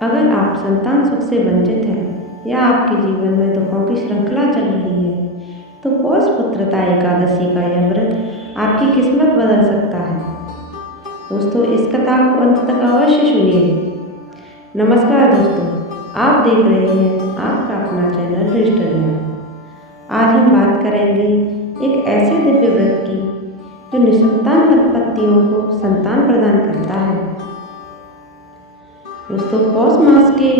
अगर आप संतान सुख से वंचित हैं या आपके जीवन में दुखों की श्रृंखला चल रही है तो पौष पुत्रदा एकादशी का यह व्रत आपकी किस्मत बदल सकता है। दोस्तों, इस कथा को अंत तक अवश्य सुनिए। नमस्कार दोस्तों, आप देख रहे हैं आपका अपना चैनल रजिस्टर ज्ञान। आज हम बात करेंगे एक ऐसे दिव्य व्रत की जो निसंतान दंपतियों को संतान प्रदान करता है। दोस्तों, पौष मास के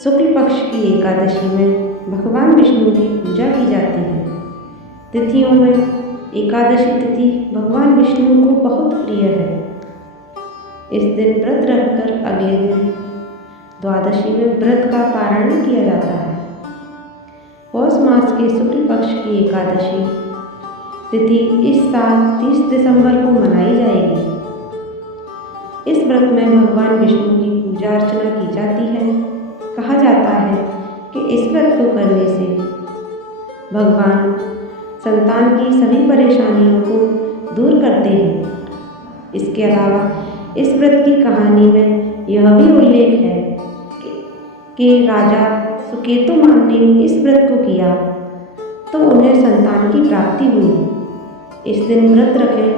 शुक्ल पक्ष की एकादशी में भगवान विष्णु की पूजा की जाती है। तिथियों में एकादशी तिथि भगवान विष्णु को बहुत प्रिय है। इस दिन व्रत रखकर अगले दिन द्वादशी में व्रत का पारण किया जाता है। पौष मास के शुक्ल पक्ष की एकादशी तिथि इस साल 30 दिसंबर को मनाई जाएगी। इस व्रत में भगवान विष्णु की पूजा अर्चना की जाती है। कहा जाता है कि इस व्रत को करने से भगवान संतान की सभी परेशानियों को दूर करते हैं। इसके अलावा इस व्रत की कहानी में यह भी उल्लेख है कि राजा सुकेतुमान ने इस व्रत को किया तो उन्हें संतान की प्राप्ति हुई। इस दिन व्रत रखें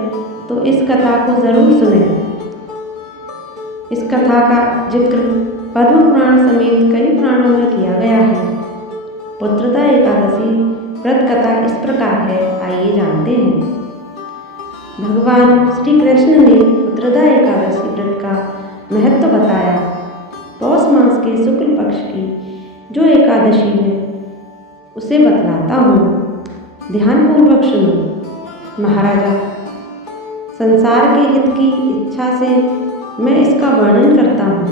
तो इस कथा को ज़रूर सुनें। इस कथा का जिक्र पद्म पुराण समेत कई पुराणों में किया गया है। पुत्रदा एकादशी व्रत कथा इस प्रकार है, आइए जानते हैं। भगवान श्री कृष्ण ने पुत्रदा एकादशी व्रत का महत्व बताया। पौष मास के शुक्ल पक्ष की जो एकादशी है उसे बतलाता हूँ, ध्यानपूर्वक सुनो। महाराजा, संसार के हित की इच्छा से मैं इसका वर्णन करता हूँ।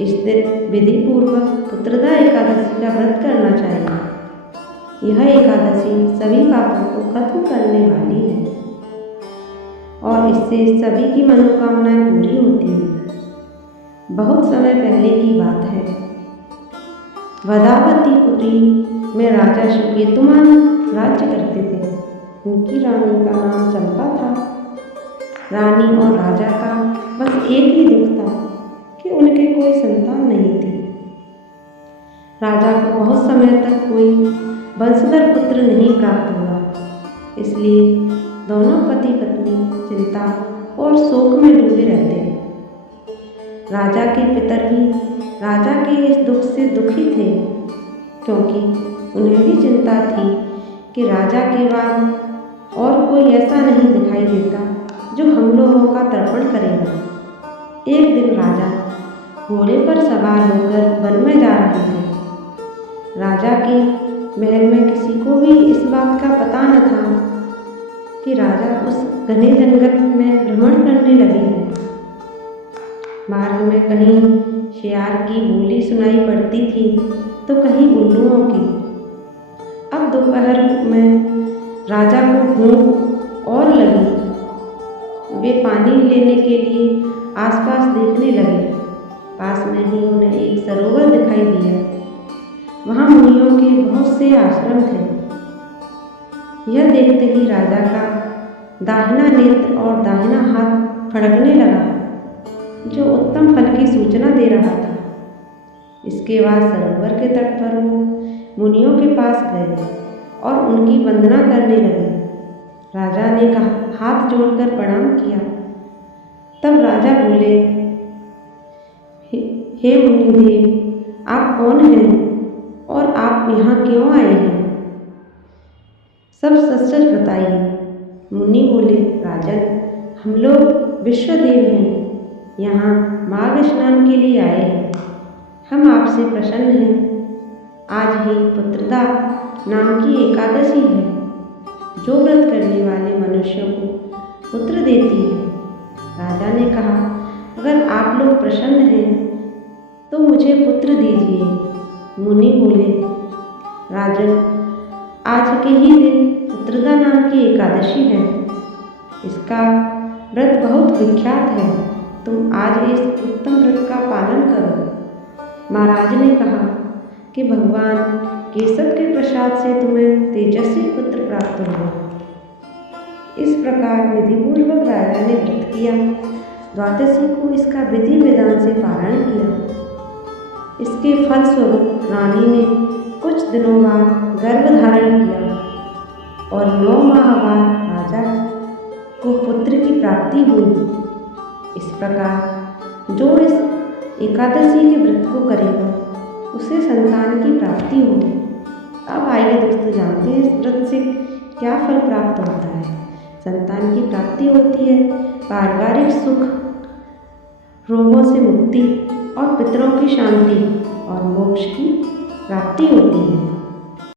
इस दिन विधि पूर्वक पुत्रदा एकादशी का व्रत करना चाहिए। यह एकादशी सभी पापों को खत्म करने वाली है और इससे सभी की मनोकामनाएं पूरी होती हैं। बहुत समय पहले की बात है। वदावतीपुरी में राजा सुकेतुमान राज्य करते थे। उनकी रानी का नाम चंपा था। रानी और राजा का बस एक ही दुख था कि उनके कोई संतान नहीं थी। राजा को बहुत समय तक कोई वंशधर पुत्र नहीं प्राप्त हुआ। इसलिए दोनों पति पत्नी चिंता और शोक में डूबे रहते। राजा के पितर भी राजा के इस दुख से दुखी थे, क्योंकि उन्हें भी चिंता थी कि राजा के बाद और कोई ऐसा नहीं दिखाई देता जो हम लोगों का तर्पण करेगा। एक दिन राजा घोड़े पर सवार होकर वन में जा रहे थे। राजा के महल में किसी को भी इस बात का पता न था कि राजा उस घने जंगल में भ्रमण करने लगे हैं। मार्ग में कहीं शेर की बोली सुनाई पड़ती थी तो कहीं उल्लुओं की। अब दोपहर में राजा को भूख और लगी। वे पानी लेने के लिए आसपास देखने लगे। पास में ही उन्हें एक सरोवर दिखाई दिया। वहाँ मुनियों के बहुत से आश्रम थे। यह देखते ही राजा का दाहिना नेत्र और दाहिना हाथ फड़कने लगा, जो उत्तम फल की सूचना दे रहा था। इसके बाद सरोवर के तट पर वो मुनियों के पास गए और उनकी वंदना करने लगे। राजा ने हाथ जोड़कर प्रणाम किया। तब राजा बोले, हे मुनिदेव, आप कौन हैं और आप यहाँ क्यों आए हैं? सब सच सच बताइए। मुनि बोले, राजन, हम लोग विश्वदेव हैं, यहाँ माघ स्नान के लिए आए हैं। हम आपसे प्रसन्न हैं। आज ही पुत्रदा नाम की एकादशी है, जो व्रत करने वाले मनुष्यों को पुत्र देती है। राजा ने कहा, अगर आप लोग प्रसन्न हैं तो मुझे पुत्र दीजिए। मुनि बोले, राजन, आज के ही दिन पुत्रदा नाम की एकादशी है। इसका व्रत बहुत विख्यात है। तुम आज इस उत्तम व्रत का पालन करो। महाराज ने कहा कि भगवान केशव के प्रसाद से तुम्हें तेजस्वी पुत्र प्राप्त होगा। इस प्रकार विधिपूर्वक राजा ने व्रत किया। द्वादशी को इसका विधि विधान से पारण किया। इसके फलस्वरूप रानी ने कुछ दिनों बाद गर्भ धारण किया और 9 माह बाद राजा को पुत्र की प्राप्ति हुई। इस प्रकार जो इस एकादशी के व्रत को करेगा उसे संतान की प्राप्ति होगी। अब आइए दोस्तों जानते हैं इस व्रत से क्या फल प्राप्त होता है। संतान की प्राप्ति होती है, पारिवारिक सुख, रोगों से मुक्ति और पितरों की शांति और मोक्ष की प्राप्ति होती है।